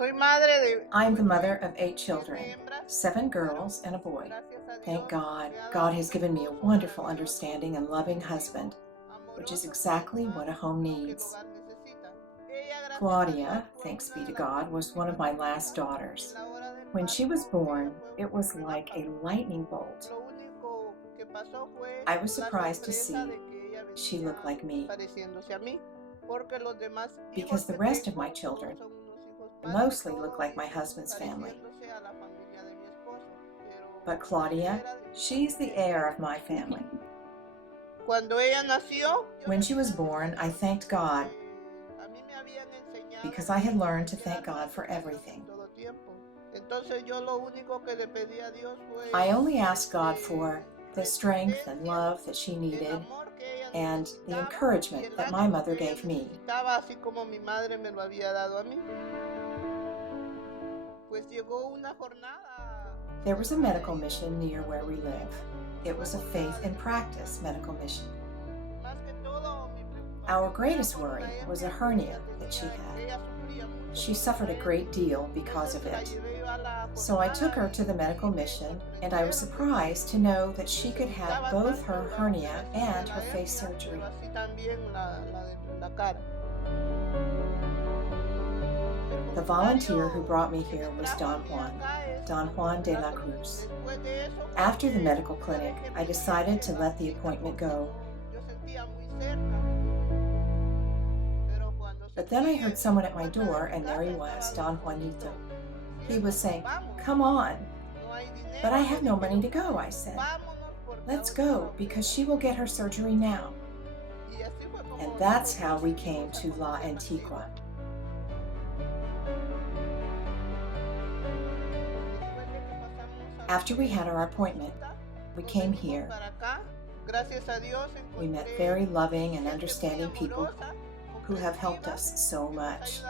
I'm the mother of 8 children, 7 girls and a boy. Thank God, God has given me a wonderful understanding and loving husband, which is exactly what a home needs. Claudia, thanks be to God, was one of my last daughters. When she was born, it was like a lightning bolt. I was surprised to see she looked like me, because the rest of my children mostly look like my husband's family. But Claudia, she's the heir of my family. When she was born, I thanked God, because I had learned to thank God for everything. I only asked God for the strength and love that she needed, and the encouragement that my mother gave me. There was a medical mission near where we live. It was a Faith in Practice medical mission. Our greatest worry was a hernia that she had. She suffered a great deal because of it. So I took her to the medical mission, and I was surprised to know that she could have both her hernia and her face surgery. The volunteer who brought me here was Don Juan de la Cruz. After the medical clinic, I decided to let the appointment go. But then I heard someone at my door, and there he was, Don Juanito. He was saying, "Come on." "But I have no money to go," I said. "Let's go, because she will get her surgery now." And that's how we came to La Antigua. After we had our appointment, we came here. We met very loving and understanding people who have helped us so much.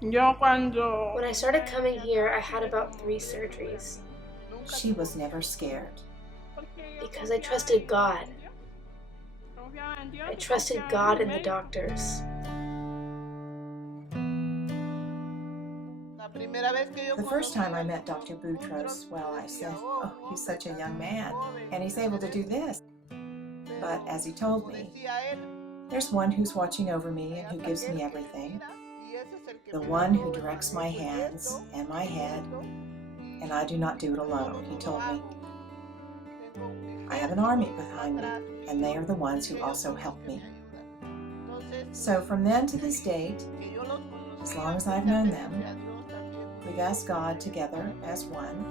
When I started coming here, I had about 3 surgeries. She was never scared. Because I trusted God. I trusted God and the doctors. The first time I met Dr. Boutros, well, I said, "Oh, he's such a young man, and he's able to do this." But as he told me, there's one who's watching over me and who gives me everything, the one who directs my hands and my head, and I do not do it alone, he told me. I have an army behind me, and they are the ones who also help me. So from then to this date, as long as I've known them, we've asked God together as one,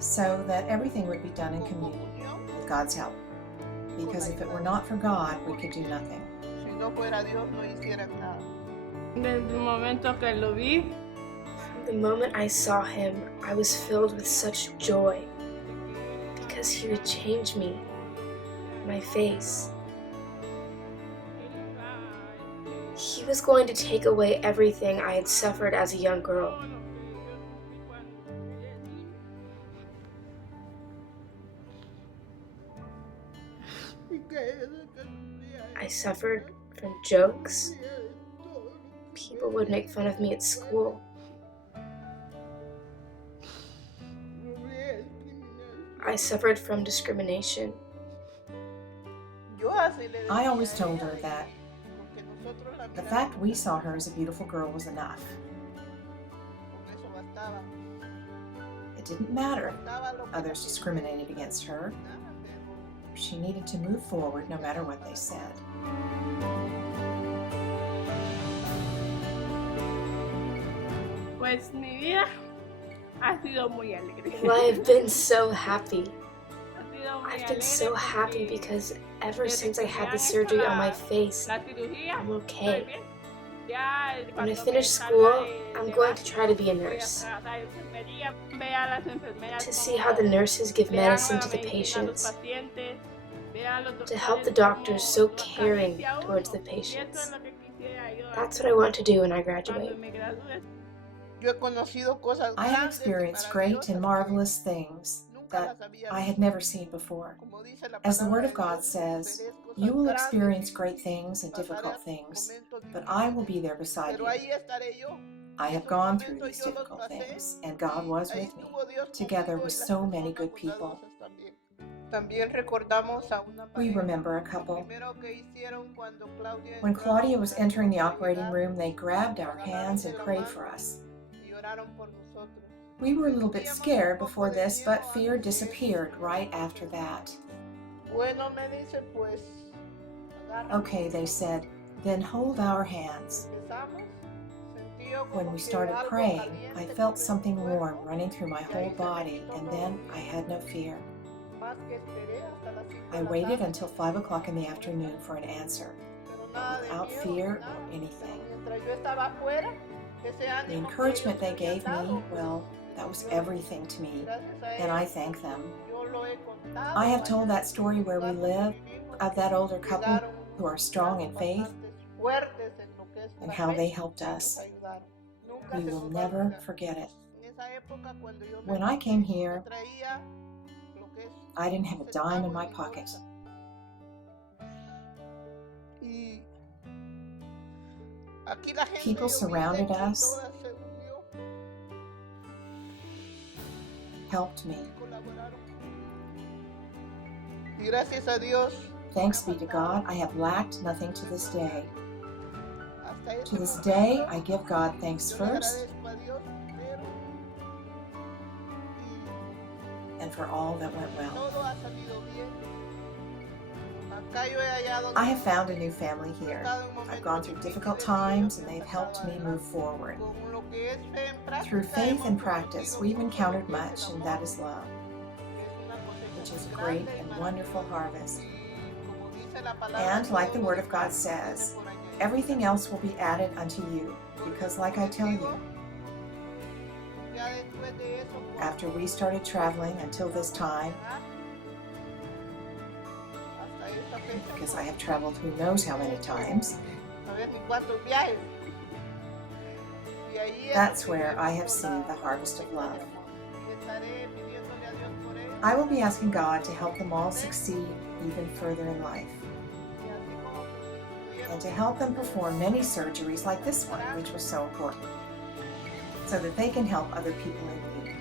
so that everything would be done in communion with God's help. Because if it were not for God, we could do nothing. From the moment I saw him, I was filled with such joy, because he would change me, my face. He was going to take away everything I had suffered as a young girl. I suffered from jokes. People would make fun of me at school. I suffered from discrimination. I always told her that the fact we saw her as a beautiful girl was enough. It didn't matter if others discriminated against her. She needed to move forward no matter what they said. Well, I've been so happy. I've been so happy because ever since I had the surgery on my face, I'm okay. When I finish school, I'm going to try to be a nurse. To see how the nurses give medicine to the patients. To help the doctors so caring towards the patients. That's what I want to do when I graduate. I have experienced great and marvelous things that I had never seen before. As the Word of God says, You will experience great things and difficult things, but I will be there beside you. I have gone through these difficult things, and God was with me, together with so many good people. We remember a couple. When Claudia was entering the operating room, they grabbed our hands and prayed for us. We were a little bit scared before this, but fear disappeared right after that. Okay, they said, then hold our hands. When we started praying, I felt something warm running through my whole body, and then I had no fear. I waited until 5 o'clock in the afternoon for an answer, but without fear or anything. The encouragement they gave me, well, that was everything to me, and I thank them. I have told that story where we live, of that older couple who are strong in faith, and how they helped us. We will never forget it. When I came here, I didn't have a dime in my pocket. People surrounded us, helped me. Thanks be to God, I have lacked nothing to this day. To this day, I give God thanks first, and for all that went well. I have found a new family here. I've gone through difficult times, and they've helped me move forward. Through faith and practice, we've encountered much, and that is love, which is a great and wonderful harvest. And like the Word of God says, everything else will be added unto you, because like I tell you, after we started traveling until this time, because I have traveled who knows how many times, that's where I have seen the harvest of love. I will be asking God to help them all succeed even further in life, and to help them perform many surgeries like this one, which was so important, so that they can help other people in need.